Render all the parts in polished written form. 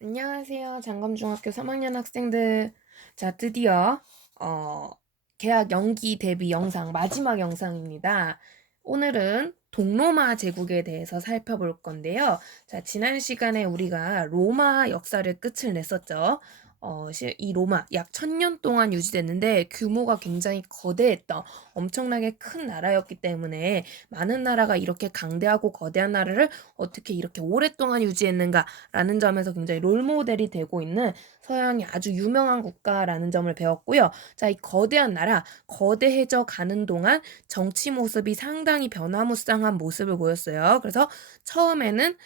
안녕하세요. 장검중학교 3학년 학생들. 자, 드디어 어, 개학 연기 데뷔 영상 마지막 영상입니다. 오늘은 동로마 제국에 대해서 살펴볼 건데요. 자, 지난 시간에 우리가 로마 역사를 끝을 냈었죠. 이 로마 약 1000년 동안 유지됐는데 규모가 굉장히 거대했던 엄청나게 큰 나라였기 때문에 많은 나라가 이렇게 강대하고 거대한 나라를 어떻게 이렇게 오랫동안 유지했는가라는 점에서 굉장히 롤모델이 되고 있는 서양의 아주 유명한 국가라는 점을 배웠고요. 자, 이 거대한 나라, 거대해져 가는 동안 정치 모습이 상당히 변화무쌍한 모습을 보였어요. 그래서 처음에는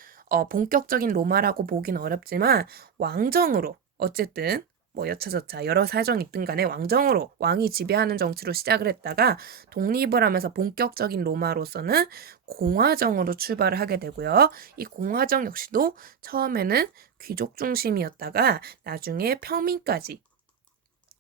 본격적인 로마라고 보긴 어렵지만 왕정으로 어쨌든 뭐 여차저차 여러 사정이 있든 간에 왕정으로 왕이 지배하는 정치로 시작을 했다가 독립을 하면서 본격적인 로마로서는 공화정으로 출발을 하게 되고요. 이 공화정 역시도 처음에는 귀족 중심이었다가 나중에 평민까지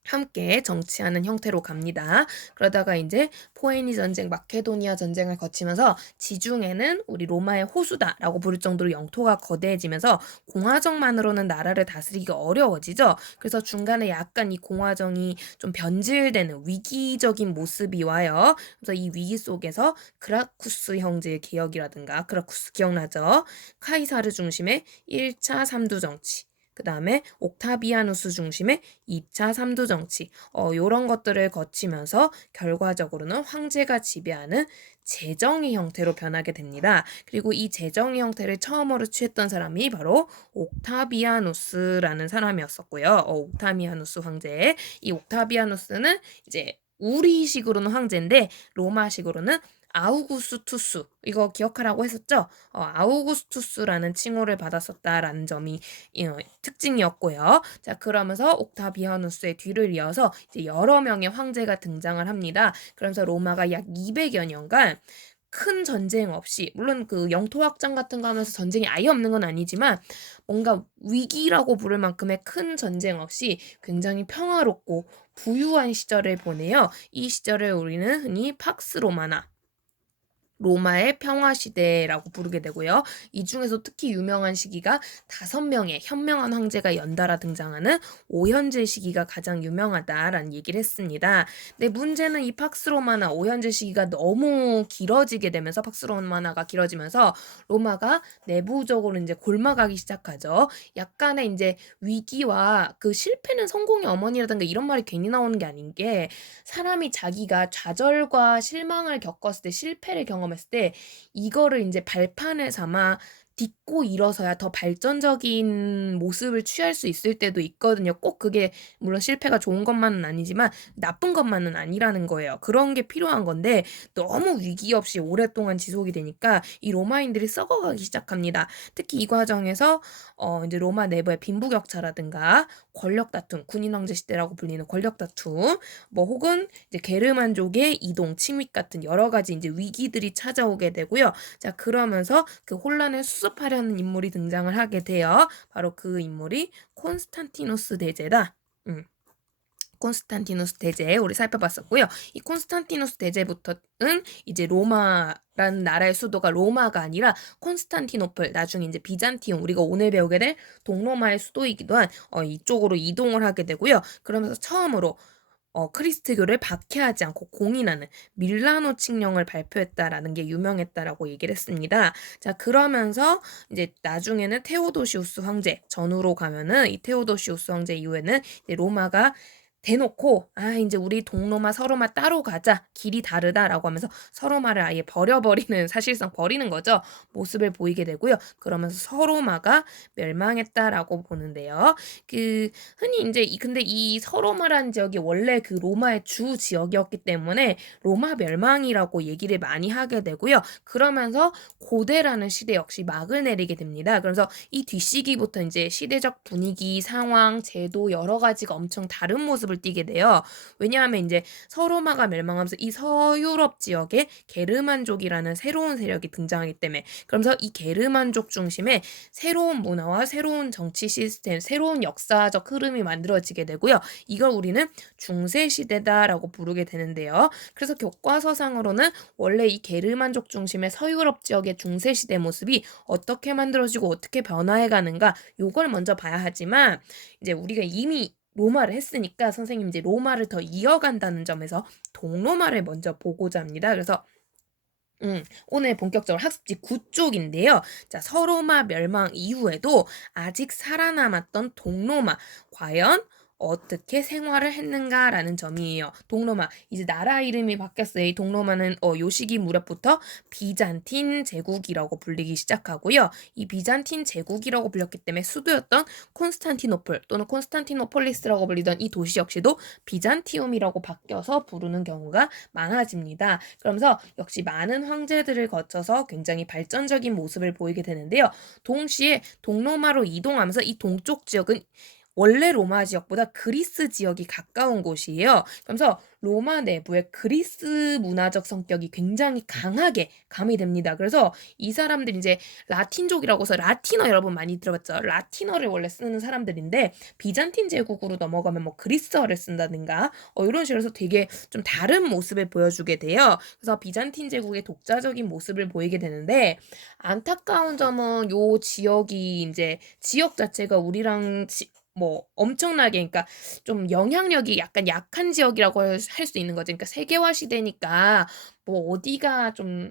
함께 정치하는 형태로 갑니다. 그러다가 이제 포에니 전쟁, 마케도니아 전쟁을 거치면서 지중해는 우리 로마의 호수다라고 부를 정도로 영토가 거대해지면서 공화정만으로는 나라를 다스리기가 어려워지죠. 그래서 중간에 약간 이 공화정이 좀 변질되는 위기적인 모습이 와요. 그래서 이 위기 속에서 그라쿠스 형제의 개혁이라든가, 그라쿠스 기억나죠? 카이사르 중심의 1차 3두 정치. 그 다음에 옥타비아누스 중심의 2차 3두 정치, 요런 것들을 거치면서 결과적으로는 황제가 지배하는 제정의 형태로 변하게 됩니다. 그리고 이 제정의 형태를 처음으로 취했던 사람이 바로 옥타비아누스라는 사람이었었고요. 옥타비아누스 황제. 이 옥타비아누스는 이제 우리식으로는 황제인데 로마식으로는 아우구스투스 이거 기억하라고 했었죠? 아우구스투스라는 칭호를 받았었다라는 점이 특징이었고요. 자, 그러면서 옥타비아누스의 뒤를 이어서 이제 여러 명의 황제가 등장을 합니다. 그러면서 로마가 약 200여 년간 큰 전쟁 없이, 물론 그 영토 확장 같은 거 하면서 전쟁이 아예 없는 건 아니지만 뭔가 위기라고 부를 만큼의 큰 전쟁 없이 굉장히 평화롭고 부유한 시절을 보내요. 이 시절을 우리는 흔히 팍스 로마나 로마의 평화시대라고 부르게 되고요. 이 중에서 특히 유명한 시기가 5명의 현명한 황제가 연달아 등장하는 오현제 시기가 가장 유명하다라는 얘기를 했습니다. 근데 문제는 이 팍스로마나 오현제 시기가 너무 길어지게 되면서 팍스로마나가 길어지면서 로마가 내부적으로 이제 골마가기 시작하죠. 약간의 이제 위기와 그 실패는 성공의 어머니라든가 이런 말이 괜히 나오는 게 아닌 게 사람이 자기가 좌절과 실망을 겪었을 때 실패를 경험했을 때 이거를 이제 발판을 삼아 딛고 일어서야 더 발전적인 모습을 취할 수 있을 때도 있거든요. 꼭 그게 물론 실패가 좋은 것만은 아니지만 나쁜 것만은 아니라는 거예요. 그런 게 필요한 건데 너무 위기 없이 오랫동안 지속이 되니까 이 로마인들이 썩어가기 시작합니다. 특히 이 과정에서 이제 로마 내부의 빈부격차라든가 권력 다툼, 군인 황제 시대라고 불리는 권력 다툼, 뭐 혹은 이제 게르만족의 이동, 침입 같은 여러 가지 이제 위기들이 찾아오게 되고요. 자, 그러면서 그 혼란을 수습하려는 인물이 등장을 하게 돼요. 바로 그 인물이 콘스탄티누스 대제다. 콘스탄티누스 대제 우리 살펴봤었고요. 이 콘스탄티누스 대제부터는 이제 로마라는 나라의 수도가 로마가 아니라 콘스탄티노플, 나중에 이제 비잔티움, 우리가 오늘 배우게 될 동로마의 수도이기도 한 이쪽으로 이동을 하게 되고요. 그러면서 처음으로 크리스트교를 박해하지 않고 공인하는 밀라노 칙령을 발표했다라는 게 유명했다라고 얘기를 했습니다. 자, 그러면서 이제 나중에는 테오도시우스 황제 전후로 가면은 이 테오도시우스 황제 이후에는 이제 로마가 대놓고 이제 우리 동로마 서로마 따로 가자, 길이 다르다라고 하면서 서로마를 아예 버려버리는, 사실상 버리는 거죠. 모습을 보이게 되고요. 그러면서 서로마가 멸망했다라고 보는데요. 그 흔히 이제 근데 이 서로마라는 지역이 원래 그 로마의 주 지역이었기 때문에 로마 멸망이라고 얘기를 많이 하게 되고요. 그러면서 고대라는 시대 역시 막을 내리게 됩니다. 그래서 이 뒷시기부터 이제 시대적 분위기, 상황, 제도 여러 가지가 엄청 다른 모습을 모습을 띠게 돼요. 왜냐하면 이제 서로마가 멸망하면서 이 서유럽 지역에 게르만족이라는 새로운 세력이 등장하기 때문에, 그러면서 이 게르만족 중심의 새로운 문화와 새로운 정치 시스템, 새로운 역사적 흐름이 만들어지게 되고요. 이걸 우리는 중세시대다라고 부르게 되는데요. 그래서 교과서상으로는 원래 이 게르만족 중심의 서유럽 지역의 중세시대 모습이 어떻게 만들어지고 어떻게 변화해 가는가, 요걸 먼저 봐야 하지만, 이제 우리가 이미 로마를 했으니까 선생님 이제 로마를 더 이어간다는 점에서 동로마를 먼저 보고자 합니다. 그래서 오늘 본격적으로 학습지 9쪽인데요. 자, 서로마 멸망 이후에도 아직 살아남았던 동로마, 과연 어떻게 생활을 했는가라는 점이에요. 동로마, 이제 나라 이름이 바뀌었어요. 이 동로마는 요 시기 무렵부터 비잔틴 제국이라고 불리기 시작하고요. 이 비잔틴 제국이라고 불렸기 때문에 수도였던 콘스탄티노플 또는 콘스탄티노폴리스라고 불리던 이 도시 역시도 비잔티움이라고 바뀌어서 부르는 경우가 많아집니다. 그러면서 역시 많은 황제들을 거쳐서 굉장히 발전적인 모습을 보이게 되는데요. 동시에 동로마로 이동하면서 이 동쪽 지역은 원래 로마 지역보다 그리스 지역이 가까운 곳이에요. 그러면서 로마 내부에 그리스 문화적 성격이 굉장히 강하게 가미됩니다. 그래서 이 사람들이 이제 라틴족이라고 해서 라틴어 여러분 많이 들어봤죠? 라틴어를 원래 쓰는 사람들인데 비잔틴 제국으로 넘어가면 뭐 그리스어를 쓴다든가 이런 식으로 해서 되게 좀 다른 모습을 보여주게 돼요. 그래서 비잔틴 제국의 독자적인 모습을 보이게 되는데, 안타까운 점은 요 지역이 이제 지역 자체가 우리랑 뭐 엄청나게, 그러니까 좀 영향력이 약간 약한 지역이라고 할 수 있는 거죠. 그러니까 세계화 시대니까 뭐 어디가 좀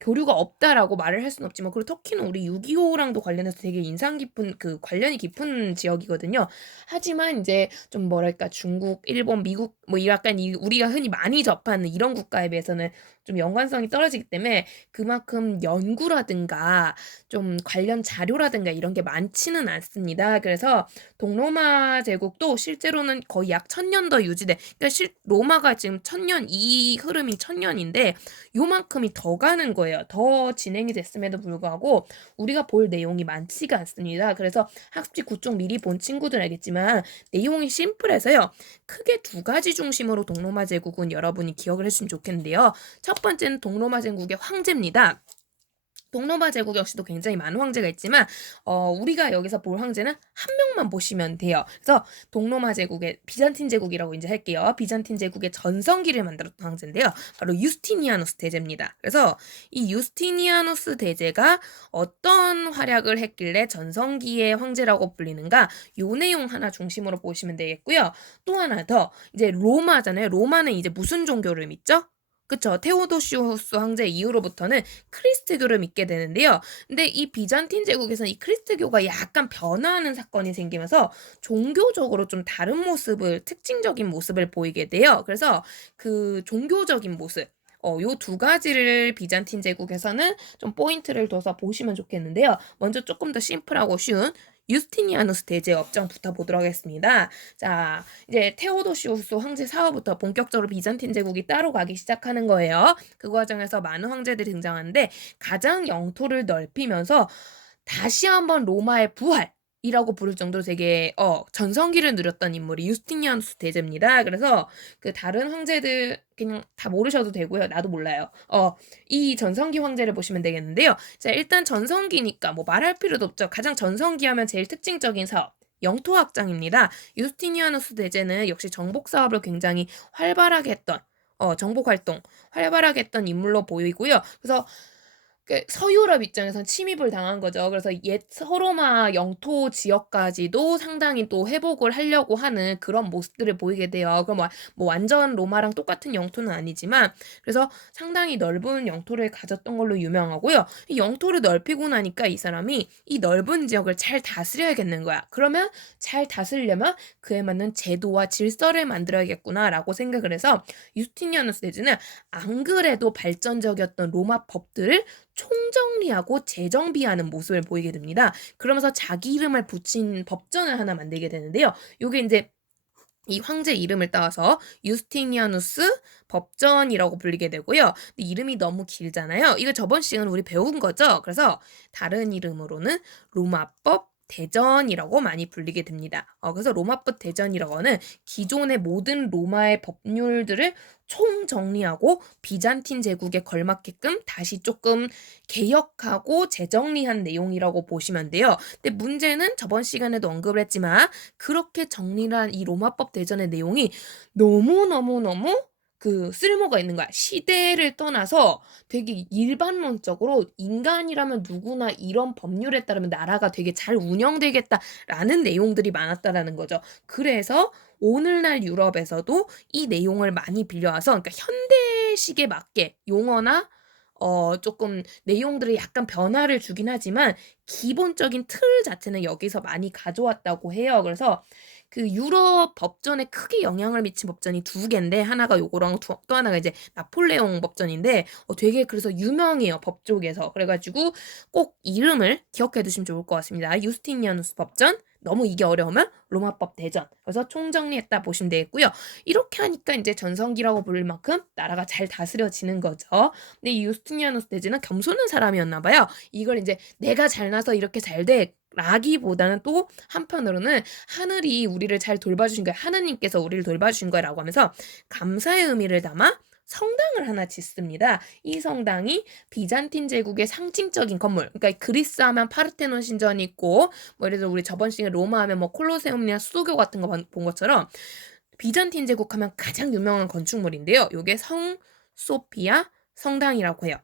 교류가 없다라고 말을 할 수는 없지만, 그리고 터키는 우리 6.25랑도 관련해서 되게 인상 깊은 그 관련이 깊은 지역이거든요. 하지만 이제 좀 뭐랄까 중국, 일본, 미국 뭐 약간 우리가 흔히 많이 접하는 이런 국가에 비해서는 좀 연관성이 떨어지기 때문에 그만큼 연구라든가 좀 관련 자료라든가 이런 게 많지는 않습니다. 그래서 동로마 제국도 실제로는 거의 약 1000년 더 유지돼. 그러니까 로마가 지금 1000년, 이 흐름이 1000년인데 요만큼이 더 가는 거예요. 더 진행이 됐음에도 불구하고 우리가 볼 내용이 많지가 않습니다. 그래서 학습지 9쪽 미리 본 친구들 알겠지만 내용이 심플해서요. 크게 두 가지 중심으로 동로마 제국은 여러분이 기억을 했으면 좋겠는데요. 첫 번째는 동로마 제국의 황제입니다. 동로마 제국 역시도 굉장히 많은 황제가 있지만 우리가 여기서 볼 황제는 한 명만 보시면 돼요. 그래서 동로마 제국의 비잔틴 제국이라고 이제 할게요. 비잔틴 제국의 전성기를 만들었던 황제인데요. 바로 유스티니아누스 대제입니다. 그래서 이 유스티니아누스 대제가 어떤 활약을 했길래 전성기의 황제라고 불리는가, 요 내용 하나 중심으로 보시면 되겠고요. 또 하나 더, 이제 로마잖아요. 로마는 이제 무슨 종교를 믿죠? 그쵸. 테오도시우스 황제 이후로부터는 크리스트교를 믿게 되는데요. 근데 이 비잔틴 제국에서는 이 크리스트교가 약간 변화하는 사건이 생기면서 종교적으로 좀 다른 모습을, 특징적인 모습을 보이게 돼요. 그래서 그 종교적인 모습, 요 두 가지를 비잔틴 제국에서는 좀 포인트를 둬서 보시면 좋겠는데요. 먼저 조금 더 심플하고 쉬운 유스티니아누스 대제 업장부터 보도록 하겠습니다. 자, 이제 테오도시우스 황제 사후부터 본격적으로 비잔틴 제국이 따로 가기 시작하는 거예요. 그 과정에서 많은 황제들이 등장하는데 가장 영토를 넓히면서 다시 한번 로마의 부활이라고 부를 정도로 되게 전성기를 누렸던 인물이 유스티니아누스 대제입니다. 그래서 그 다른 황제들 그냥 다 모르셔도 되고요. 나도 몰라요. 이 전성기 황제를 보시면 되겠는데요. 자, 일단 전성기니까 뭐 말할 필요도 없죠. 가장 전성기 하면 제일 특징적인 사업, 영토 확장입니다. 유스티니아누스 대제는 역시 정복 사업을 굉장히 활발하게 했던 정복 활동 활발하게 했던 인물로 보이고요. 그래서 서유럽 입장에선 침입을 당한 거죠. 그래서 옛 서로마 영토 지역까지도 상당히 또 회복을 하려고 하는 그런 모습들을 보이게 돼요. 그럼 뭐 완전 로마랑 똑같은 영토는 아니지만, 그래서 상당히 넓은 영토를 가졌던 걸로 유명하고요. 이 영토를 넓히고 나니까 이 사람이 이 넓은 지역을 잘 다스려야겠는 거야. 그러면 잘 다스리려면 그에 맞는 제도와 질서를 만들어야겠구나라고 생각을 해서 유스티니아누스 대제는 안 그래도 발전적이었던 로마 법들을 총정리하고 재정비하는 모습을 보이게 됩니다. 그러면서 자기 이름을 붙인 법전을 하나 만들게 되는데요. 요게 이제 이 황제 이름을 따서 유스티니아누스 법전이라고 불리게 되고요. 근데 이름이 너무 길잖아요. 이거 저번 시간에 우리 배운 거죠. 그래서 다른 이름으로는 로마법 대전이라고 많이 불리게 됩니다. 그래서 로마법 대전이라고는 기존의 모든 로마의 법률들을 총정리하고 비잔틴 제국에 걸맞게끔 다시 조금 개혁하고 재정리한 내용이라고 보시면 돼요. 근데 문제는 저번 시간에도 언급을 했지만 그렇게 정리를 한 이 로마법 대전의 내용이 너무너무너무 쓸모가 있는 거야. 시대를 떠나서 되게 일반론적으로 인간이라면 누구나 이런 법률에 따르면 나라가 되게 잘 운영되겠다라는 내용들이 많았다라는 거죠. 그래서 오늘날 유럽에서도 이 내용을 많이 빌려와서 그러니까 현대식에 맞게 용어나 조금 내용들이 약간 변화를 주긴 하지만 기본적인 틀 자체는 여기서 많이 가져왔다고 해요. 그래서 유럽 법전에 크게 영향을 미친 법전이 두 개인데 하나가 요거랑 또 하나가 이제 나폴레옹 법전인데 되게 그래서 유명해요. 법 쪽에서. 그래가지고 꼭 이름을 기억해 두시면 좋을 것 같습니다. 유스티니아누스 법전, 너무 이게 어려우면 로마법 대전. 그래서 총정리했다 보시면 되겠고요. 이렇게 하니까 이제 전성기라고 부를 만큼 나라가 잘 다스려지는 거죠. 근데 이 유스티니아누스 대제는 겸손한 사람이었나 봐요. 이걸 이제 내가 잘나서 이렇게 잘 돼. 라기보다는 또 한편으로는 하늘이 우리를 잘 돌봐주신 거야. 하느님께서 우리를 돌봐주신 거야 라고 하면서 감사의 의미를 담아 성당을 하나 짓습니다. 이 성당이 비잔틴 제국의 상징적인 건물. 그러니까 그리스 하면 파르테논 신전이 있고 뭐 예를 들어 우리 저번 시간에 로마 하면 뭐 콜로세움이나 수도교 같은 거 본 것처럼 비잔틴 제국 하면 가장 유명한 건축물인데요. 요게 성 소피아 성당이라고 해요.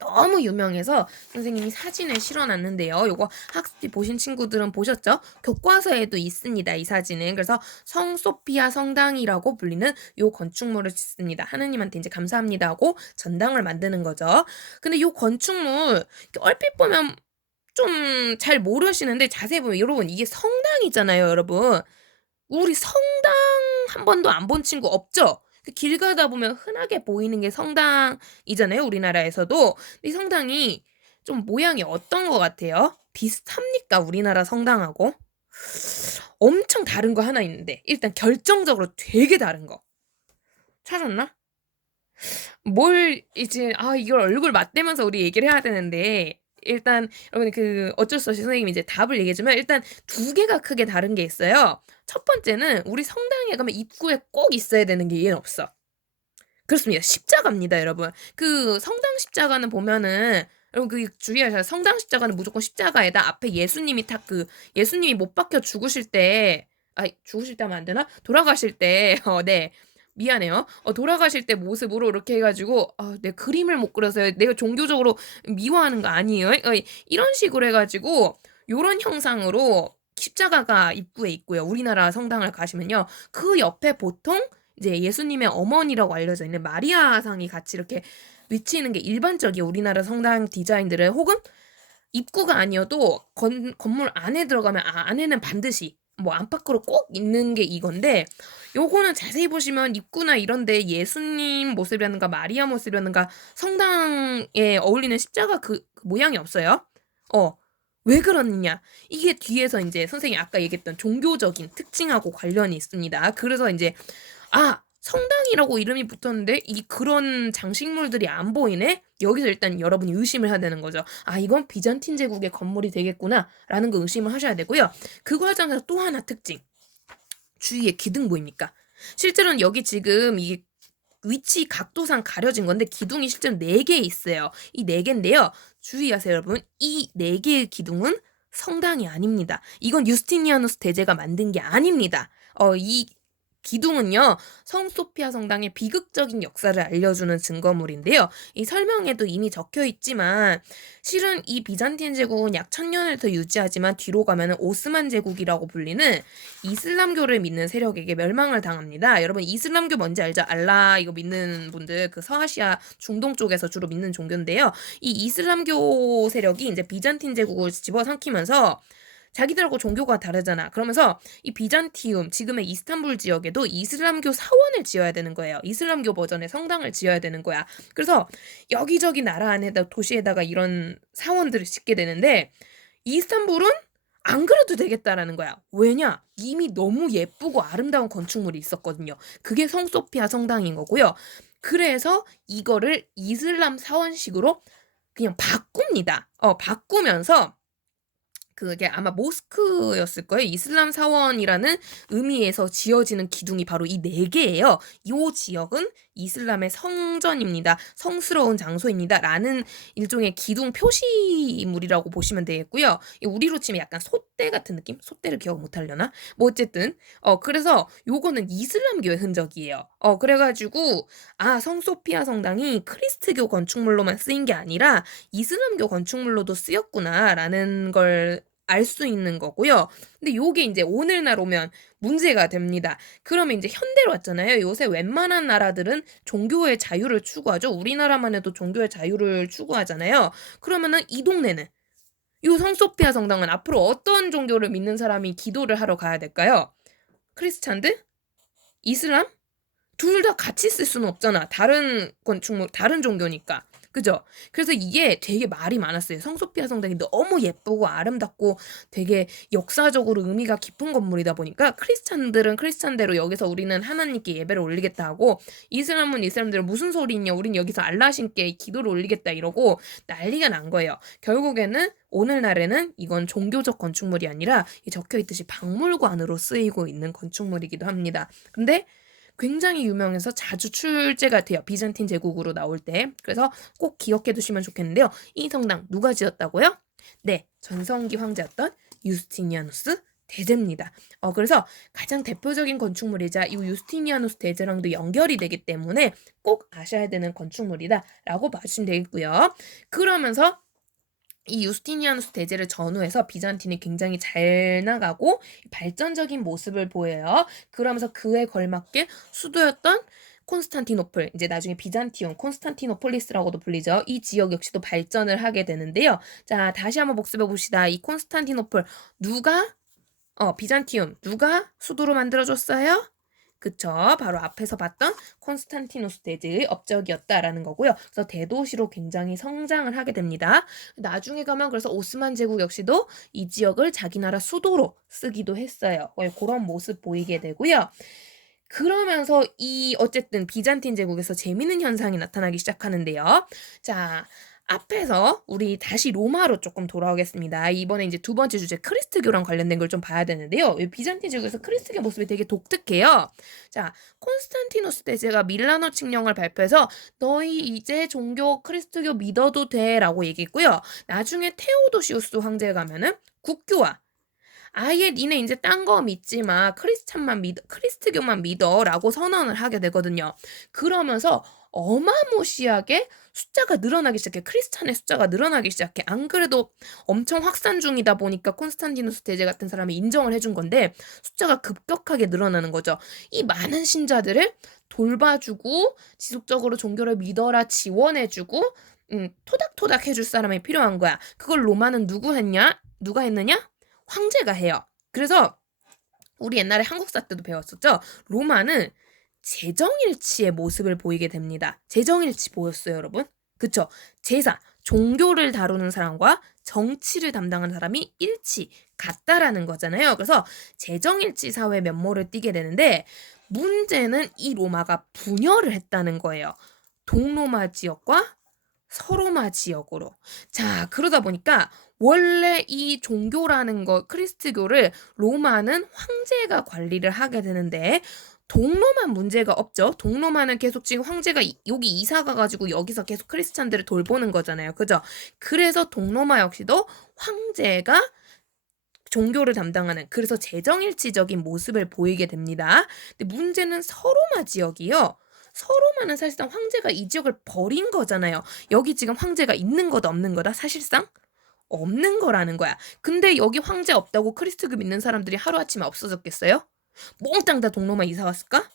너무 유명해서 선생님이 사진을 실어놨는데요. 요거 학습지 보신 친구들은 보셨죠? 교과서에도 있습니다. 이 사진은. 그래서 성 소피아 성당이라고 불리는 요 건축물을 짓습니다. 하느님한테 이제 감사합니다 하고 전당을 만드는 거죠. 근데 요 건축물 얼핏 보면 좀 잘 모르시는데 자세히 보면 여러분 이게 성당이잖아요, 여러분. 우리 성당 한 번도 안 본 친구 없죠? 길 가다 보면 흔하게 보이는 게 성당이잖아요, 우리나라에서도. 이 성당이 좀 모양이 어떤 것 같아요? 비슷합니까, 우리나라 성당하고? 엄청 다른 거 하나 있는데 일단 결정적으로 되게 다른 거. 찾았나? 뭘 이제 이걸 얼굴 맞대면서 우리 얘기를 해야 되는데 일단 여러분 어쩔 수 없이 선생님이 이제 답을 얘기해주면 일단 두 개가 크게 다른 게 있어요. 첫 번째는 우리 성당에 가면 입구에 꼭 있어야 되는 게 얘는 없어. 그렇습니다. 십자가입니다, 여러분. 성당 십자가는 보면은 여러분 주의하셔야 성당 십자가는 무조건 십자가에다 앞에 예수님이 예수님이 못 박혀 죽으실 때 죽으실 때 하면 안 되나? 돌아가실 때 네. 미안해요. 돌아가실 때 모습으로 이렇게 해가지고 내 그림을 못 그려서요. 내가 종교적으로 미워하는 거 아니에요. 이런 식으로 해가지고 요런 형상으로 십자가가 입구에 있고요. 우리나라 성당을 가시면요. 그 옆에 보통 이제 예수님의 어머니라고 알려져 있는 마리아상이 같이 이렇게 위치해 있는 게 일반적이에요. 우리나라 성당 디자인들은 혹은 입구가 아니어도 건물 안에 들어가면 안에는 반드시 뭐 안팎으로 꼭 있는 게 이건데 요거는 자세히 보시면 입구나 이런데 예수님 모습이라든가 마리아 모습이라든가 성당에 어울리는 십자가 그 모양이 없어요. 왜 그러느냐? 이게 뒤에서 이제 선생님이 아까 얘기했던 종교적인 특징하고 관련이 있습니다. 그래서 이제 성당이라고 이름이 붙었는데 그런 장식물들이 안 보이네? 여기서 일단 여러분이 의심을 해야 되는 거죠. 이건 비잔틴 제국의 건물이 되겠구나 라는 거 의심을 하셔야 되고요. 그 과정에서 또 하나 특징. 주위에 기둥 보입니까? 실제로는 여기 지금 이 위치 각도상 가려진 건데 기둥이 실제로 4개 있어요. 이 4개인데요. 주의하세요, 여러분. 이 4개의 기둥은 성당이 아닙니다. 이건 유스티니아누스 대제가 만든 게 아닙니다. 이 기둥은요, 성소피아 성당의 비극적인 역사를 알려주는 증거물인데요. 이 설명에도 이미 적혀 있지만, 실은 이 비잔틴 제국은 약 1000년을 더 유지하지만 뒤로 가면은 오스만 제국이라고 불리는 이슬람교를 믿는 세력에게 멸망을 당합니다. 여러분, 이슬람교 뭔지 알죠? 알라 이거 믿는 분들, 서아시아 중동 쪽에서 주로 믿는 종교인데요. 이 이슬람교 세력이 이제 비잔틴 제국을 집어삼키면서 자기들하고 종교가 다르잖아. 그러면서 이 비잔티움, 지금의 이스탄불 지역에도 이슬람교 사원을 지어야 되는 거예요. 이슬람교 버전의 성당을 지어야 되는 거야. 그래서 여기저기 나라 안에다 도시에다가 이런 사원들을 짓게 되는데 이스탄불은 안 그래도 되겠다라는 거야. 왜냐? 이미 너무 예쁘고 아름다운 건축물이 있었거든요. 그게 성소피아 성당인 거고요. 그래서 이거를 이슬람 사원식으로 그냥 바꿉니다. 바꾸면서 그게 아마 모스크였을 거예요. 이슬람 사원이라는 의미에서 지어지는 기둥이 바로 이 네 개예요. 이 지역은 이슬람의 성전입니다. 성스러운 장소입니다. 라는 일종의 기둥 표시물이라고 보시면 되겠고요. 우리로 치면 약간 솥대 같은 느낌? 솥대를 기억 못하려나? 뭐 어쨌든 그래서 요거는 이슬람교의 흔적이에요. 그래가지고 성소피아 성당이 크리스트교 건축물로만 쓰인 게 아니라 이슬람교 건축물로도 쓰였구나라는 걸 알 수 있는 거고요. 근데 요게 이제 오늘날 오면 문제가 됩니다. 그러면 이제 현대로 왔잖아요. 요새 웬만한 나라들은 종교의 자유를 추구하죠. 우리나라만 해도 종교의 자유를 추구하잖아요. 그러면은 이 동네는 요 성소피아 성당은 앞으로 어떤 종교를 믿는 사람이 기도를 하러 가야 될까요? 크리스찬들? 이슬람? 둘 다 같이 쓸 수는 없잖아. 다른 건축물, 다른 종교니까. 그죠? 그래서 이게 되게 말이 많았어요. 성소피아 성당이 너무 예쁘고 아름답고 되게 역사적으로 의미가 깊은 건물이다 보니까 크리스찬들은 크리스찬대로 여기서 우리는 하나님께 예배를 올리겠다 하고 이슬람은 이슬람대로 무슨 소리냐 우린 여기서 알라신께 기도를 올리겠다 이러고 난리가 난 거예요. 결국에는 오늘날에는 이건 종교적 건축물이 아니라 적혀있듯이 박물관으로 쓰이고 있는 건축물이기도 합니다. 근데 굉장히 유명해서 자주 출제가 돼요. 비잔틴 제국으로 나올 때. 그래서 꼭 기억해 두시면 좋겠는데요. 이 성당 누가 지었다고요? 네, 전성기 황제였던 유스티니아누스 대제입니다. 그래서 가장 대표적인 건축물이자 이 유스티니아누스 대제랑도 연결이 되기 때문에 꼭 아셔야 되는 건축물이다라고 봐주시면 되겠고요. 그러면서 이 유스티니아누스 대제를 전후해서 비잔틴이 굉장히 잘 나가고 발전적인 모습을 보여요. 그러면서 그에 걸맞게 수도였던 콘스탄티노플, 이제 나중에 비잔티움, 콘스탄티노폴리스라고도 불리죠. 이 지역 역시도 발전을 하게 되는데요. 자, 다시 한번 복습해 봅시다. 이 콘스탄티노플 비잔티움 누가 수도로 만들어줬어요? 그쵸. 바로 앞에서 봤던 콘스탄티누스 대제의 업적이었다라는 거고요. 그래서 대도시로 굉장히 성장을 하게 됩니다. 나중에 가면 그래서 오스만 제국 역시도 이 지역을 자기 나라 수도로 쓰기도 했어요. 그런 모습 보이게 되고요. 그러면서 어쨌든 비잔틴 제국에서 재미있는 현상이 나타나기 시작하는데요. 자, 앞에서 우리 다시 로마로 조금 돌아오겠습니다. 이번에 이제 두 번째 주제 크리스트교랑 관련된 걸 좀 봐야 되는데요. 비잔틴 제국에서 크리스트교 모습이 되게 독특해요. 자, 콘스탄티누스 대제가 밀라노 칙령을 발표해서 너희 이제 종교 크리스트교 믿어도 돼라고 얘기했고요. 나중에 테오도시우스 황제에 가면은 국교화 아예 니네 이제 딴 거 믿지 마. 크리스트교만 믿어라고 선언을 하게 되거든요. 그러면서 어마무시하게 숫자가 늘어나기 시작해. 크리스찬의 숫자가 늘어나기 시작해. 안 그래도 엄청 확산 중이다 보니까 콘스탄티누스 대제 같은 사람이 인정을 해준 건데 숫자가 급격하게 늘어나는 거죠. 이 많은 신자들을 돌봐주고 지속적으로 종교를 믿어라 지원해주고 토닥토닥 해줄 사람이 필요한 거야. 그걸 로마는 누가 했느냐? 황제가 해요. 그래서 우리 옛날에 한국사 때도 배웠었죠. 로마는 재정일치의 모습을 보이게 됩니다. 재정일치 보였어요, 여러분? 그쵸? 제사, 종교를 다루는 사람과 정치를 담당하는 사람이 같다라는 거잖아요. 그래서 재정일치 사회 면모를 띠게 되는데 문제는 이 로마가 분열을 했다는 거예요. 동로마 지역과 서로마 지역으로. 자, 그러다 보니까 원래 이 종교라는 거 크리스트교를 로마는 황제가 관리를 하게 되는데 동로만 문제가 없죠. 동로마는 계속 지금 황제가 여기 이사 가가지고 여기서 계속 크리스찬들을 돌보는 거잖아요. 그죠? 그래서 동로마 역시도 황제가 종교를 담당하는 그래서 재정일치적인 모습을 보이게 됩니다. 근데 문제는 서로마 지역이요. 서로마는 사실상 황제가 이 지역을 버린 거잖아요. 여기 지금 황제가 있는 거다 없는 거다? 사실상 없는 거라는 거야. 근데 여기 황제 없다고 크리스트교 믿는 사람들이 하루아침에 없어졌겠어요? 몽땅 다 동로마 이사 갔을까?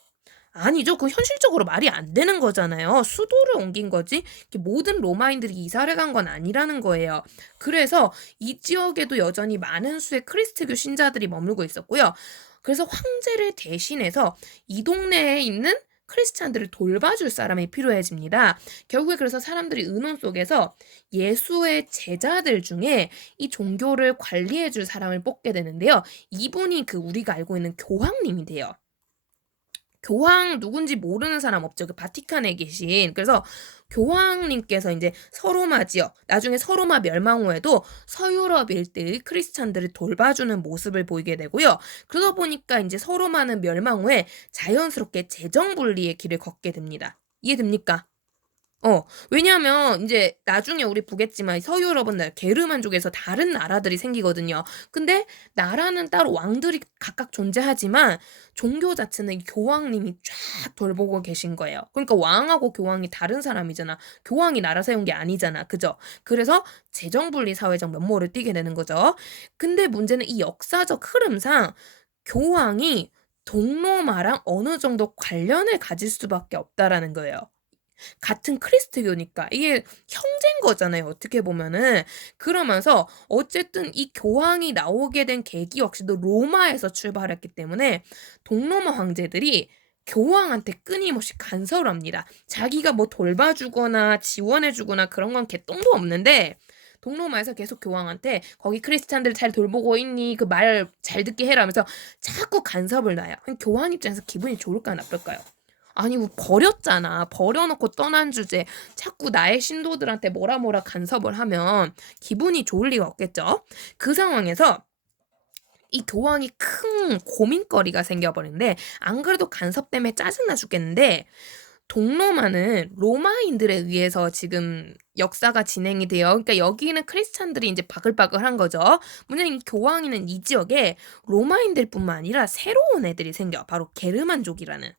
아니죠. 그 현실적으로 말이 안 되는 거잖아요. 수도를 옮긴 거지 모든 로마인들이 이사를 간 건 아니라는 거예요. 그래서 이 지역에도 여전히 많은 수의 크리스트교 신자들이 머물고 있었고요. 그래서 황제를 대신해서 이 동네에 있는 크리스찬들을 돌봐줄 사람이 필요해집니다. 결국에 그래서 사람들이 의논 속에서 예수의 제자들 중에 이 종교를 관리해줄 사람을 뽑게 되는데요. 이분이 우리가 알고 있는 교황님이 돼요. 교황 누군지 모르는 사람 없죠. 그 바티칸에 계신. 그래서 교황님께서 이제 서로마 지역, 나중에 서로마 멸망 후에도 서유럽 일대의 크리스찬들을 돌봐주는 모습을 보이게 되고요. 그러다 보니까 이제 서로마는 멸망 후에 자연스럽게 재정 분리의 길을 걷게 됩니다. 이해됩니까? 왜냐하면 이제 나중에 우리 보겠지만 서유럽은 게르만족에서 다른 나라들이 생기거든요. 근데 나라는 따로 왕들이 각각 존재하지만 종교 자체는 교황님이 쫙 돌보고 계신 거예요. 그러니까 왕하고 교황이 다른 사람이잖아. 교황이 나라 세운 게 아니잖아. 그죠? 그래서 재정분리 사회적 면모를 띠게 되는 거죠. 근데 문제는 이 역사적 흐름상 교황이 동로마랑 어느 정도 관련을 가질 수밖에 없다라는 거예요. 같은 크리스트교니까 이게 형제인 거잖아요. 어떻게 보면은. 그러면서 어쨌든 이 교황이 나오게 된 계기 역시도 로마에서 출발했기 때문에 동로마 황제들이 교황한테 끊임없이 간섭을 합니다. 자기가 뭐 돌봐주거나 지원해주거나 그런 건 개똥도 없는데 동로마에서 계속 교황한테 거기 크리스찬들 잘 돌보고 있니? 그 말 잘 듣게 해라 하면서 자꾸 간섭을 놔요. 교황 입장에서 기분이 좋을까요? 나쁠까요? 아니 뭐 버렸잖아. 버려놓고 떠난 주제 자꾸 나의 신도들한테 뭐라 간섭을 하면 기분이 좋을 리가 없겠죠. 그 상황에서 이 교황이 큰 고민거리가 생겨버리는데 안 그래도 간섭 때문에 짜증나 죽겠는데 동로마는 로마인들에 의해서 지금 역사가 진행이 돼요. 그러니까 여기는 크리스찬들이 이제 바글바글한 거죠. 문제는 이 교황이는 이 지역에 로마인들뿐만 아니라 새로운 애들이 생겨. 바로 게르만족이라는.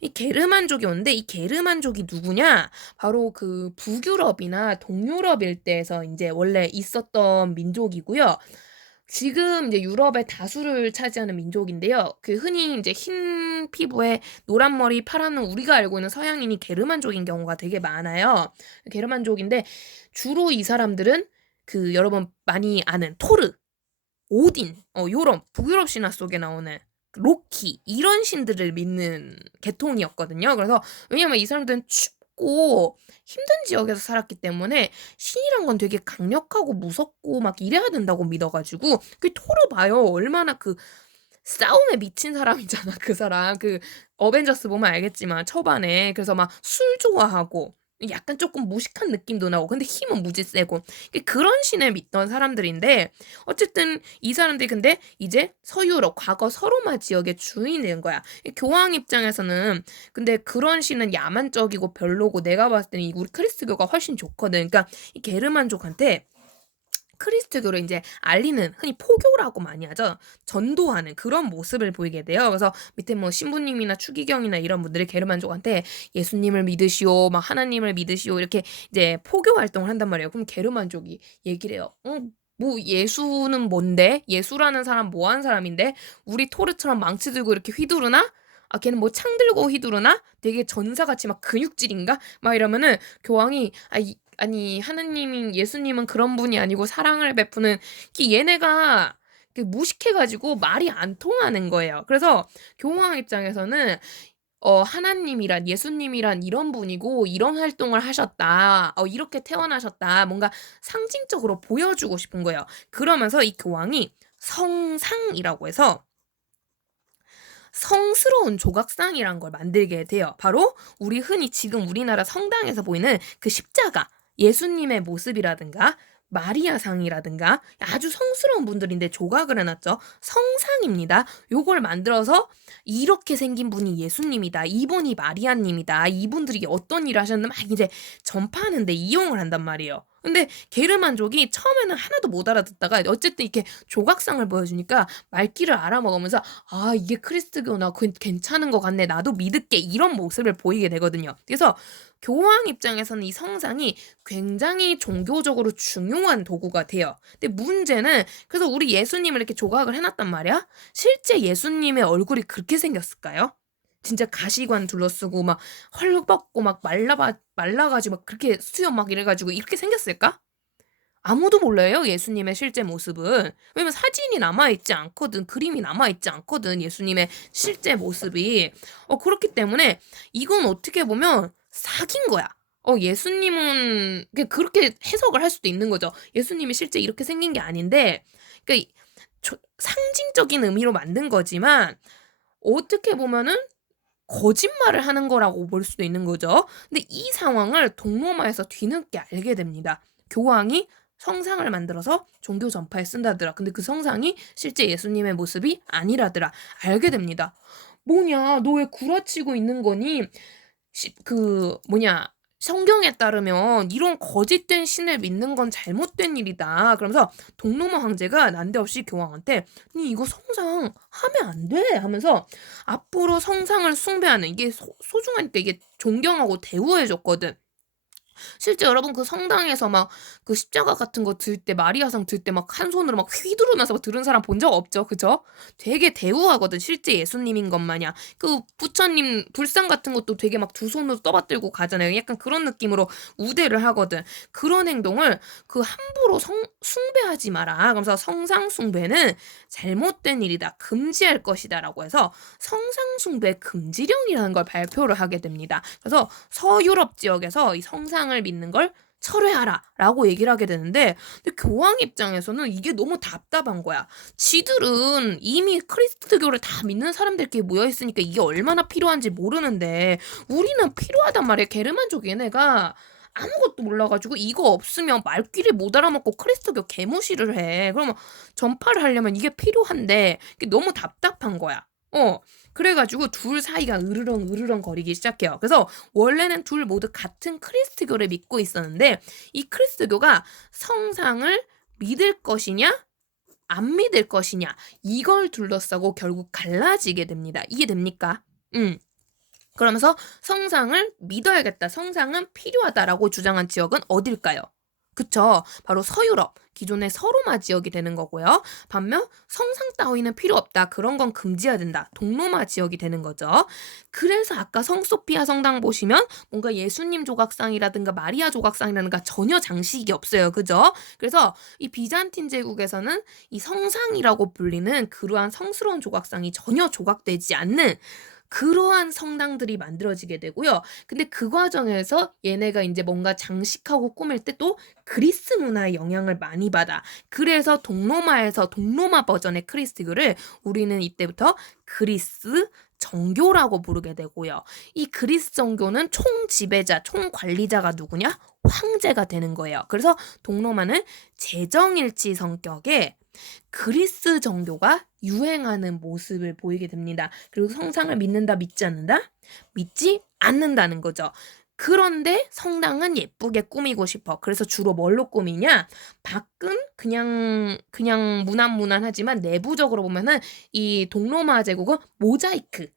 이 게르만족이 오는데 이 게르만족이 누구냐? 바로 그 북유럽이나 동유럽 일대에서 이제 원래 있었던 민족이고요. 지금 이제 유럽의 다수를 차지하는 민족인데요. 그 흔히 이제 흰 피부에 노란 머리, 파란 눈 우리가 알고 있는 서양인이 게르만족인 경우가 되게 많아요. 게르만족인데 주로 이 사람들은 그 여러분 많이 아는 토르, 오딘, 요런 북유럽 신화 속에 나오는 로키 이런 신들을 믿는 계통이었거든요. 그래서 왜냐면 이 사람들은 춥고 힘든 지역에서 살았기 때문에 신이란 건 되게 강력하고 무섭고 막 이래야 된다고 믿어가지고 그 토르 봐요. 얼마나 그 싸움에 미친 사람이잖아. 그 사람 그 어벤져스 보면 알겠지만 초반에 그래서 막 술 좋아하고 약간 조금 무식한 느낌도 나고 근데 힘은 무지 세고 그런 신을 믿던 사람들인데 어쨌든 이 사람들이 근데 이제 서유럽 과거 서로마 지역의 주인이 된 거야. 교황 입장에서는 근데 그런 신은 야만적이고 별로고 내가 봤을 때는 우리 크리스트교가 훨씬 좋거든. 그러니까 이 게르만족한테 크리스트교를 이제 알리는 흔히 포교라고 많이 하죠. 전도하는 그런 모습을 보이게 돼요. 그래서 밑에 뭐 신부님이나 추기경이나 이런 분들이 게르만족한테 예수님을 믿으시오, 막 하나님을 믿으시오 이렇게 이제 포교 활동을 한단 말이에요. 그럼 게르만족이 얘기를 해요. 뭐 예수는 뭔데? 예수라는 사람 뭐하는 사람인데? 우리 토르처럼 망치 들고 이렇게 휘두르나? 아 걔는 뭐 창 들고 휘두르나? 되게 전사같이 막 근육질인가? 막 이러면은 교황이 아니 하느님인 예수님은 그런 분이 아니고 사랑을 베푸는 얘네가 무식해가지고 말이 안 통하는 거예요. 그래서 교황 입장에서는 하나님이란 예수님이란 이런 분이고 이런 활동을 하셨다. 이렇게 태어나셨다. 뭔가 상징적으로 보여주고 싶은 거예요. 그러면서 이 교황이 성상이라고 해서 성스러운 조각상이란 걸 만들게 돼요. 바로 우리 흔히 지금 우리나라 성당에서 보이는 그 십자가 예수님의 모습이라든가 마리아상이라든가 아주 성스러운 분들인데 조각을 해놨죠. 성상입니다. 요걸 만들어서 이렇게 생긴 분이 예수님이다. 이분이 마리아님이다. 이분들이 어떤 일을 하셨는데 막 이제 전파하는데 이용을 한단 말이에요. 근데 게르만족이 처음에는 하나도 못 알아듣다가 어쨌든 이렇게 조각상을 보여주니까 말귀를 알아먹으면서 아 이게 크리스트교나 괜찮은 것 같네. 나도 믿을게. 이런 모습을 보이게 되거든요. 그래서 교황 입장에서는 이 성상이 굉장히 종교적으로 중요한 도구가 돼요. 근데 문제는 그래서 우리 예수님을 이렇게 조각을 해놨단 말이야. 실제 예수님의 얼굴이 그렇게 생겼을까요? 진짜 가시관 둘러쓰고 막 헐벗고 막 말라가지고 막 그렇게 수염 막 이래가지고 이렇게 생겼을까? 아무도 몰라요, 예수님의 실제 모습은. 왜냐면 사진이 남아있지 않거든. 그림이 남아있지 않거든. 예수님의 실제 모습이. 그렇기 때문에 이건 어떻게 보면 사기인 거야. 예수님은 그렇게 해석을 할 수도 있는 거죠. 예수님이 실제 이렇게 생긴 게 아닌데, 그러니까 상징적인 의미로 만든 거지만 어떻게 보면은 거짓말을 하는 거라고 볼 수도 있는 거죠. 근데 이 상황을 동로마에서 뒤늦게 알게 됩니다. 교황이 성상을 만들어서 종교 전파에 쓴다더라. 근데 그 성상이 실제 예수님의 모습이 아니라더라. 알게 됩니다. 뭐냐, 너 왜 구라치고 있는 거니? 성경에 따르면 이런 거짓된 신을 믿는 건 잘못된 일이다. 그러면서 동로마 황제가 난데없이 교황한테 니 이거 성상 하면 안 돼 하면서 앞으로 성상을 숭배하는 이게 소중하니까 이게 존경하고 대우해줬거든. 실제 여러분 그 성당에서 막 그 십자가 같은 거 들 때 마리아상 들 때 막 한 손으로 막 휘두르면서 막 들은 사람 본 적 없죠. 그죠? 되게 대우하거든. 실제 예수님인 것 마냥. 그 부처님 불상 같은 것도 되게 막 두 손으로 떠받들고 가잖아요. 약간 그런 느낌으로 우대를 하거든. 그런 행동을 그 함부로 숭배하지 마라. 그러면서 성상 숭배는 잘못된 일이다. 금지할 것이다라고 해서 성상 숭배 금지령이라는 걸 발표를 하게 됩니다. 그래서 서유럽 지역에서 이 성상을 믿는 걸 철회하라 라고 얘기를 하게 되는데, 근데 교황 입장에서는 이게 너무 답답한 거야. 지들은 이미 크리스트교를 다 믿는 사람들끼리 모여있으니까 이게 얼마나 필요한지 모르는데 우리는 필요하단 말이야. 게르만족 얘네가 아무것도 몰라가지고 이거 없으면 말귀를 못 알아먹고 크리스트교 개무시를 해. 그러면 전파를 하려면 이게 필요한데 이게 너무 답답한 거야. 그래가지고 둘 사이가 으르렁 거리기 시작해요. 그래서 원래는 둘 모두 같은 크리스트교를 믿고 있었는데 이 크리스트교가 성상을 믿을 것이냐 안 믿을 것이냐 이걸 둘러싸고 결국 갈라지게 됩니다. 이해됩니까? 그러면서 성상을 믿어야겠다. 성상은 필요하다라고 주장한 지역은 어딜까요? 그쵸. 바로 서유럽, 기존의 서로마 지역이 되는 거고요. 반면 성상 따위는 필요 없다. 그런 건 금지해야 된다. 동로마 지역이 되는 거죠. 그래서 아까 성소피아 성당 보시면 뭔가 예수님 조각상이라든가 마리아 조각상이라든가 전혀 장식이 없어요. 그죠? 그래서 이 비잔틴 제국에서는 이 성상이라고 불리는 그러한 성스러운 조각상이 전혀 조각되지 않는 그러한 성당들이 만들어지게 되고요. 근데 그 과정에서 얘네가 이제 뭔가 장식하고 꾸밀 때 또 그리스 문화의 영향을 많이 받아. 그래서 동로마 버전의 크리스트교를 우리는 이때부터 그리스 정교라고 부르게 되고요. 이 그리스 정교는 총 지배자, 총 관리자가 누구냐? 황제가 되는 거예요. 그래서 동로마는 재정일치 성격의 그리스 정교가 유행하는 모습을 보이게 됩니다. 그리고 성상을 믿는다, 믿지 않는다? 믿지 않는다는 거죠. 그런데 성당은 예쁘게 꾸미고 싶어. 그래서 주로 뭘로 꾸미냐? 밖은 그냥 무난무난하지만 내부적으로 보면은 이 동로마 제국은 모자이크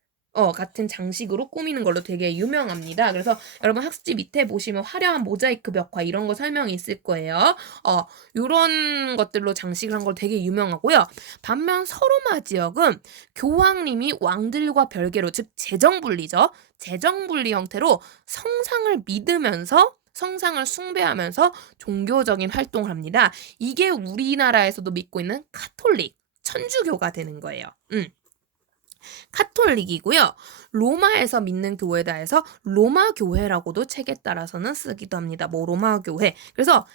같은 장식으로 꾸미는 걸로 되게 유명합니다. 그래서 여러분 학습지 밑에 보시면 화려한 모자이크 벽화 이런 거 설명이 있을 거예요. 요런 것들로 장식을 한 걸 되게 유명하고요. 반면 서로마 지역은 교황님이 왕들과 별개로, 즉 재정분리죠. 재정분리 형태로 성상을 믿으면서 성상을 숭배하면서 종교적인 활동을 합니다. 이게 우리나라에서도 믿고 있는 카톨릭, 천주교가 되는 거예요. 카톨릭이고요. 로마에서 믿는 교회다 해서 로마 교회라고도 책에 따라서는 쓰기도 합니다. 뭐 로마 교회. 그래서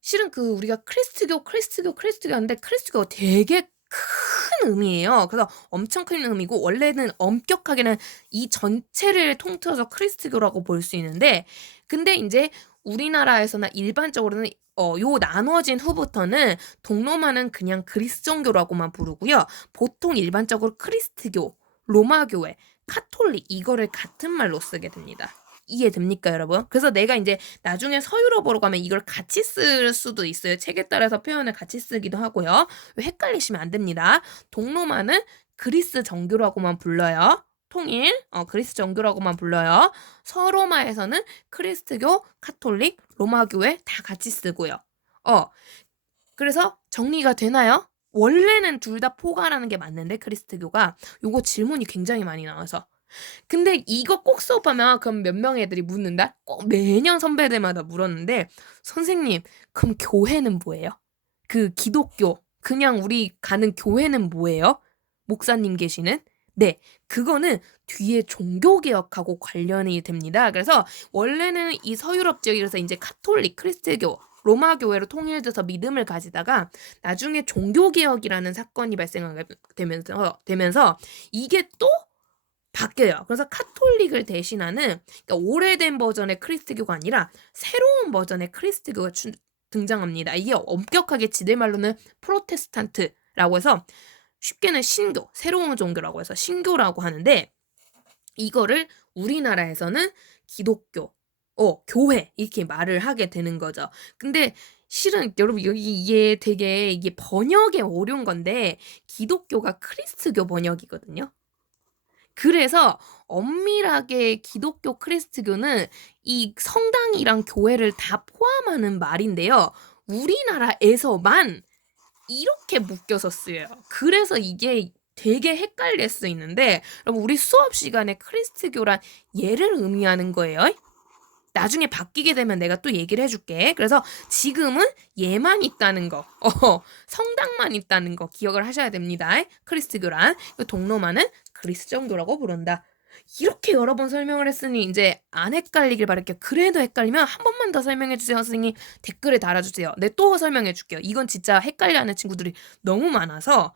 실은 그 우리가 크리스트교 하는데 크리스트교가 되게 큰 의미예요. 그래서 엄청 큰 의미고 원래는 엄격하게는 이 전체를 통틀어서 크리스트교라고 볼 수 있는데, 근데 이제 우리나라에서나 일반적으로는 요 나눠진 후부터는 동로마는 그냥 그리스 정교라고만 부르고요. 보통 일반적으로 크리스트교, 로마교회, 카톨릭 이거를 같은 말로 쓰게 됩니다. 이해됩니까, 여러분? 그래서 내가 이제 나중에 서유럽어로 가면 이걸 같이 쓸 수도 있어요. 책에 따라서 표현을 같이 쓰기도 하고요. 헷갈리시면 안 됩니다. 동로마는 그리스 정교라고만 불러요. 통일, 그리스 정교라고만 불러요. 서로마에서는 크리스트교, 카톨릭, 로마교회 다 같이 쓰고요. 그래서 정리가 되나요? 원래는 둘 다 포괄하는 게 맞는데 크리스트교가 요거 질문이 굉장히 많이 나와서. 근데 이거 꼭 수업하면 그럼 몇 명의 애들이 묻는다? 매년 선배들마다 물었는데 선생님 그럼 교회는 뭐예요? 그 기독교 그냥 우리 가는 교회는 뭐예요? 목사님 계시는? 네, 그거는 뒤에 종교개혁하고 관련이 됩니다. 그래서 원래는 이 서유럽 지역에서 이제 카톨릭, 크리스트교 로마 교회로 통일돼서 믿음을 가지다가 나중에 종교개혁이라는 사건이 발생하게 되면서 이게 또 바뀌어요. 그래서 카톨릭을 대신하는, 그러니까 오래된 버전의 크리스트교가 아니라 새로운 버전의 크리스트교가 등장합니다. 이게 엄격하게 지들 말로는 프로테스탄트라고 해서 쉽게는 신교, 새로운 종교라고 해서 신교라고 하는데, 이거를 우리나라에서는 기독교, 교회 이렇게 말을 하게 되는 거죠. 근데 실은 여러분 이게 번역에 어려운 건데 기독교가 크리스트교 번역이거든요. 그래서 엄밀하게 기독교 크리스트교는 이 성당이랑 교회를 다 포함하는 말인데요. 우리나라에서만 이렇게 묶여서 쓰여요. 그래서 이게 되게 헷갈릴 수 있는데, 여러분 우리 수업 시간에 크리스트교란 얘를 의미하는 거예요. 나중에 바뀌게 되면 내가 또 얘기를 해줄게. 그래서 지금은 얘만 있다는 거, 성당만 있다는 거 기억을 하셔야 됩니다. 크리스트교란 동로마는 그리스정교라고 부른다. 이렇게 여러 번 설명을 했으니 이제 안 헷갈리길 바랄게요. 그래도 헷갈리면 한 번만 더 설명해 주세요. 선생님 댓글에 달아주세요. 네, 또 설명해 줄게요. 이건 진짜 헷갈려하는 친구들이 너무 많아서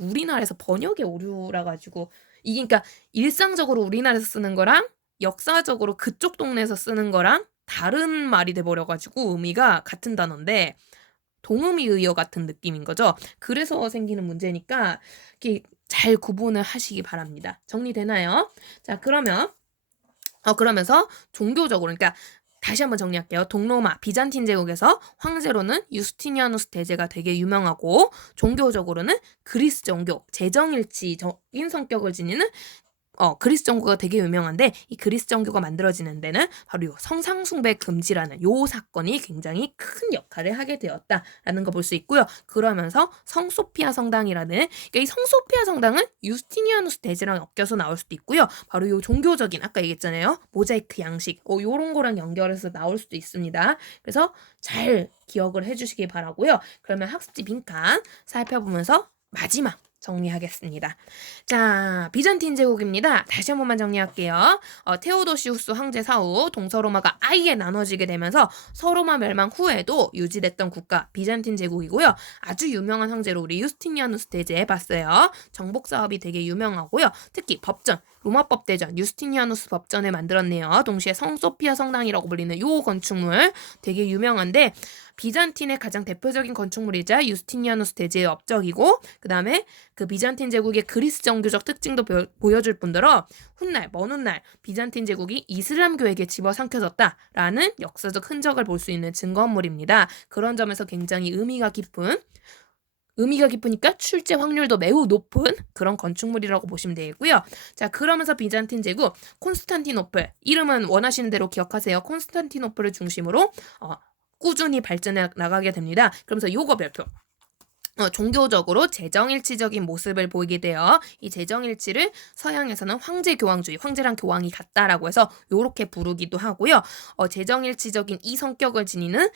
우리나라에서 번역의 오류라 가지고 이게 그러니까 일상적으로 우리나라에서 쓰는 거랑 역사적으로 그쪽 동네에서 쓰는 거랑 다른 말이 돼버려가지고 의미가 같은 단어인데 동의의어 같은 느낌인 거죠. 그래서 생기는 문제니까 이렇게 잘 구분을 하시기 바랍니다. 정리되나요? 자, 그러면서 종교적으로, 그러니까 다시 한번 정리할게요. 동로마 비잔틴 제국에서 황제로는 유스티니아누스 대제가 되게 유명하고, 종교적으로는 그리스 종교, 재정일치적인 성격을 지니는 그리스 정교가 되게 유명한데, 이 그리스 정교가 만들어지는 데는 바로 요 성상숭배 금지라는 요 사건이 굉장히 큰 역할을 하게 되었다라는 거 볼 수 있고요. 그러면서 성소피아 성당이라는, 그러니까 이 성소피아 성당은 유스티니아누스 대제랑 엮여서 나올 수도 있고요. 바로 요 종교적인, 아까 얘기했잖아요, 모자이크 양식, 요런 거랑 연결해서 나올 수도 있습니다. 그래서 잘 기억을 해주시기 바라고요. 그러면 학습지 빈칸 살펴보면서 마지막 정리하겠습니다. 자, 비잔틴 제국입니다. 다시 한 번만 정리할게요. 테오도시우스 황제 사후 동서로마가 아예 나눠지게 되면서 서로마 멸망 후에도 유지됐던 국가 비잔틴 제국이고요. 아주 유명한 황제로 우리 유스티니아누스 대제 봤어요. 정복 사업이 되게 유명하고요. 특히 법전, 로마법 대전, 유스티니아누스 법전을 만들었네요. 동시에 성소피아 성당이라고 불리는 요 건축물 되게 유명한데, 비잔틴의 가장 대표적인 건축물이자 유스티니아누스 대제의 업적이고, 그 다음에 그 비잔틴 제국의 그리스 정교적 특징도 보여줄 뿐더러 먼 훗날 비잔틴 제국이 이슬람교에게 집어삼켜졌다라는 역사적 흔적을 볼 수 있는 증거물입니다. 그런 점에서 굉장히 의미가 깊으니까 출제 확률도 매우 높은 그런 건축물이라고 보시면 되고요. 자, 그러면서 비잔틴 제국 콘스탄티노플, 이름은 원하시는 대로 기억하세요. 콘스탄티노플을 중심으로 꾸준히 발전해 나가게 됩니다. 그러면서 요거 별표. 종교적으로 재정일치적인 모습을 보이게 돼요. 이 재정일치를 서양에서는 황제교황주의, 황제랑 교황이 같다라고 해서 요렇게 부르기도 하고요. 재정일치적인 이 성격을 지니는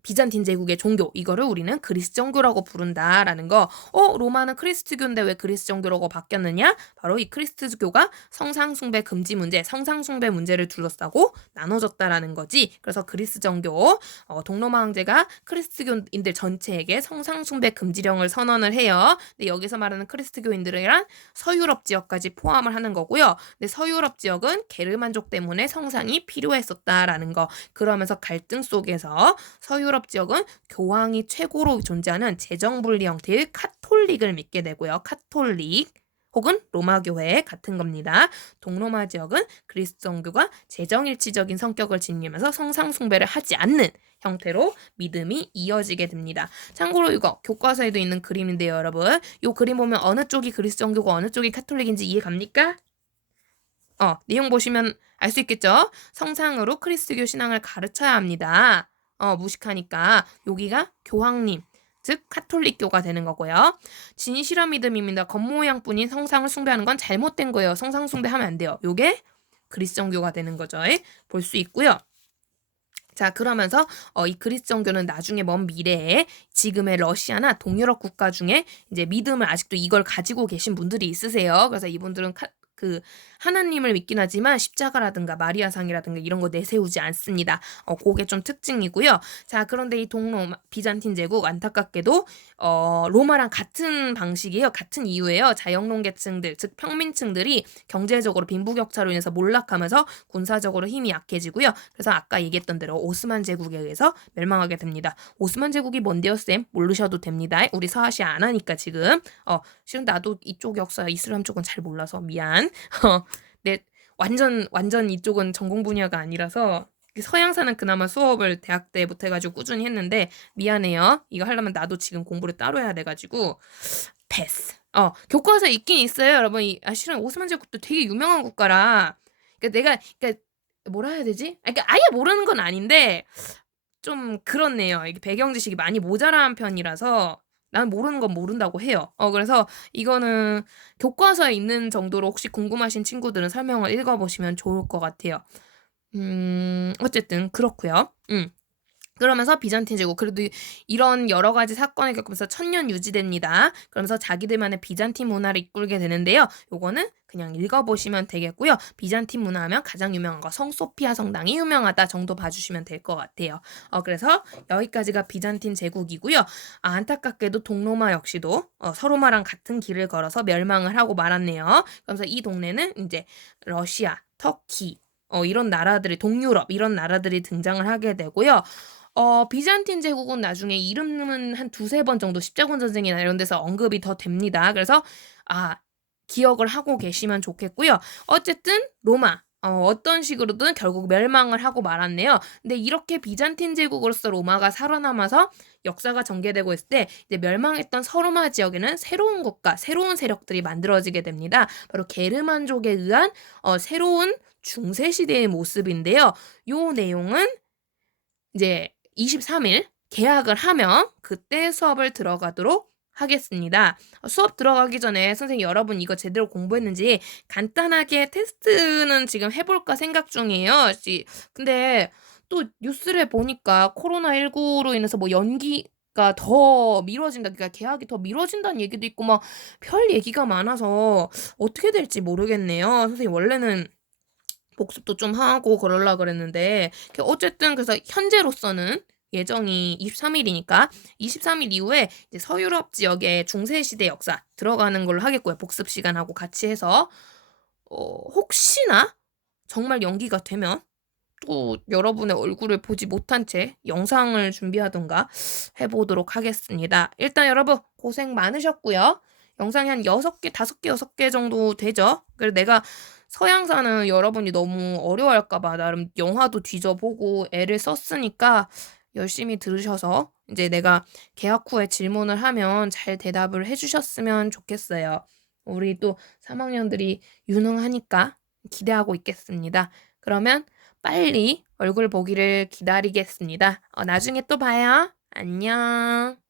비잔틴 제국의 종교, 이거를 우리는 그리스 정교라고 부른다라는 거. 로마는 크리스트교인데 왜 그리스 정교라고 바뀌었느냐? 바로 이 크리스트교가 성상숭배 금지 문제, 성상숭배 문제를 둘러싸고 나눠졌다라는 거지. 그래서 그리스 정교, 동로마 황제가 크리스트교인들 전체에게 성상숭배 금지령을 선언을 해요. 근데 여기서 말하는 크리스트교인들이란 서유럽 지역까지 포함을 하는 거고요. 근데 서유럽 지역은 게르만족 때문에 성상이 필요했었다라는 거. 그러면서 갈등 속에서 서유럽 지역은 교황이 최고로 존재하는 재정분리 형태의 카톨릭을 믿게 되고요. 카톨릭 혹은 로마교회 같은 겁니다. 동로마 지역은 그리스 정교가 재정일치적인 성격을 지니면서 성상숭배를 하지 않는 형태로 믿음이 이어지게 됩니다. 참고로 이거 교과서에도 있는 그림인데요, 여러분. 이 그림 보면 어느 쪽이 그리스 정교고 어느 쪽이 카톨릭인지 이해 갑니까? 내용 보시면 알 수 있겠죠? 성상으로 크리스트교 신앙을 가르쳐야 합니다. 무식하니까 여기가 교황님, 즉 카톨릭교가 되는 거고요. 진실한 믿음입니다. 겉모양뿐인 성상을 숭배하는 건 잘못된 거예요. 성상 숭배하면 안 돼요. 요게 그리스정교가 되는 거죠. 볼 수 있고요. 자, 그러면서 이 그리스정교는 나중에 먼 미래에 지금의 러시아나 동유럽 국가 중에 이제 믿음을 아직도 이걸 가지고 계신 분들이 있으세요. 그래서 이분들은 그 하나님을 믿긴 하지만 십자가라든가 마리아상이라든가 이런 거 내세우지 않습니다. 그게 좀 특징이고요. 자, 그런데 이 동로마 비잔틴 제국 안타깝게도 로마랑 같은 방식이에요. 같은 이유예요. 자영농 계층들, 즉 평민층들이 경제적으로 빈부격차로 인해서 몰락하면서 군사적으로 힘이 약해지고요. 그래서 아까 얘기했던 대로 오스만 제국에 의해서 멸망하게 됩니다. 오스만 제국이 뭔데요, 쌤? 모르셔도 됩니다. 우리 서아시아 안 하니까 지금. 실은 나도 이쪽 역사 이슬람 쪽은 잘 몰라서 미안. 내 완전 이쪽은 전공 분야가 아니라서 서양사는 그나마 수업을 대학 때부터 해가지고 꾸준히 했는데 미안해요. 이거 하려면 나도 지금 공부를 따로 해야 돼가지고 패스. 교과서에 있긴 있어요, 여러분. 실은 오스만 제국도 되게 유명한 국가라. 그러니까 뭐라 해야 되지? 그러니까 아예 모르는 건 아닌데 좀 그렇네요. 이게 배경 지식이 많이 모자란 편이라서 난 모르는 건 모른다고 해요. 그래서 이거는 교과서에 있는 정도로 혹시 궁금하신 친구들은 설명을 읽어보시면 좋을 것 같아요. 어쨌든 그렇고요. 그러면서 비잔틴 제국 그래도 이런 여러 가지 사건을 겪으면서 1000년 유지됩니다. 그러면서 자기들만의 비잔틴 문화를 이끌게 되는데요. 요거는 그냥 읽어보시면 되겠고요. 비잔틴 문화하면 가장 유명한 거 성소피아 성당이 유명하다 정도 봐주시면 될 것 같아요. 그래서 여기까지가 비잔틴 제국이고요. 안타깝게도 동로마 역시도 서로마랑 같은 길을 걸어서 멸망을 하고 말았네요. 그러면서 이 동네는 이제 러시아, 터키 이런 나라들이 동유럽 이런 나라들이 등장을 하게 되고요. 비잔틴 제국은 나중에 이름은 한 두세 번 정도 십자군 전쟁이나 이런 데서 언급이 더 됩니다. 그래서 기억을 하고 계시면 좋겠고요. 어쨌든 로마 어떤 식으로든 결국 멸망을 하고 말았네요. 근데 이렇게 비잔틴 제국으로서 로마가 살아남아서 역사가 전개되고 있을 때 이제 멸망했던 서로마 지역에는 새로운 국가, 새로운 세력들이 만들어지게 됩니다. 바로 게르만족에 의한 새로운 중세 시대의 모습인데요. 요 내용은 이제 23일 개학을 하면 그때 수업을 들어가도록 하겠습니다. 수업 들어가기 전에 선생님 여러분 이거 제대로 공부했는지 간단하게 테스트는 지금 해볼까 생각 중이에요. 근데 또 뉴스를 보니까 코로나19로 인해서 뭐 연기가 더 미뤄진다. 그러니까 개학이 더 미뤄진다는 얘기도 있고 막 별 얘기가 많아서 어떻게 될지 모르겠네요. 선생님 원래는 복습도 좀 하고 그러려 그랬는데 어쨌든 그래서 현재로서는 예정이 23일이니까 23일 이후에 이제 서유럽 지역의 중세시대 역사 들어가는 걸로 하겠고요. 복습 시간하고 같이 해서 혹시나 정말 연기가 되면 또 여러분의 얼굴을 보지 못한 채 영상을 준비하던가 해보도록 하겠습니다. 일단 여러분 고생 많으셨고요. 영상이 한 6개, 5개, 6개 정도 되죠? 그래서 내가 서양사는 여러분이 너무 어려워할까봐 나름 영화도 뒤져보고 애를 썼으니까 열심히 들으셔서 이제 내가 개학 후에 질문을 하면 잘 대답을 해주셨으면 좋겠어요. 우리 또 3학년들이 유능하니까 기대하고 있겠습니다. 그러면 빨리 얼굴 보기를 기다리겠습니다. 나중에 또 봐요. 안녕.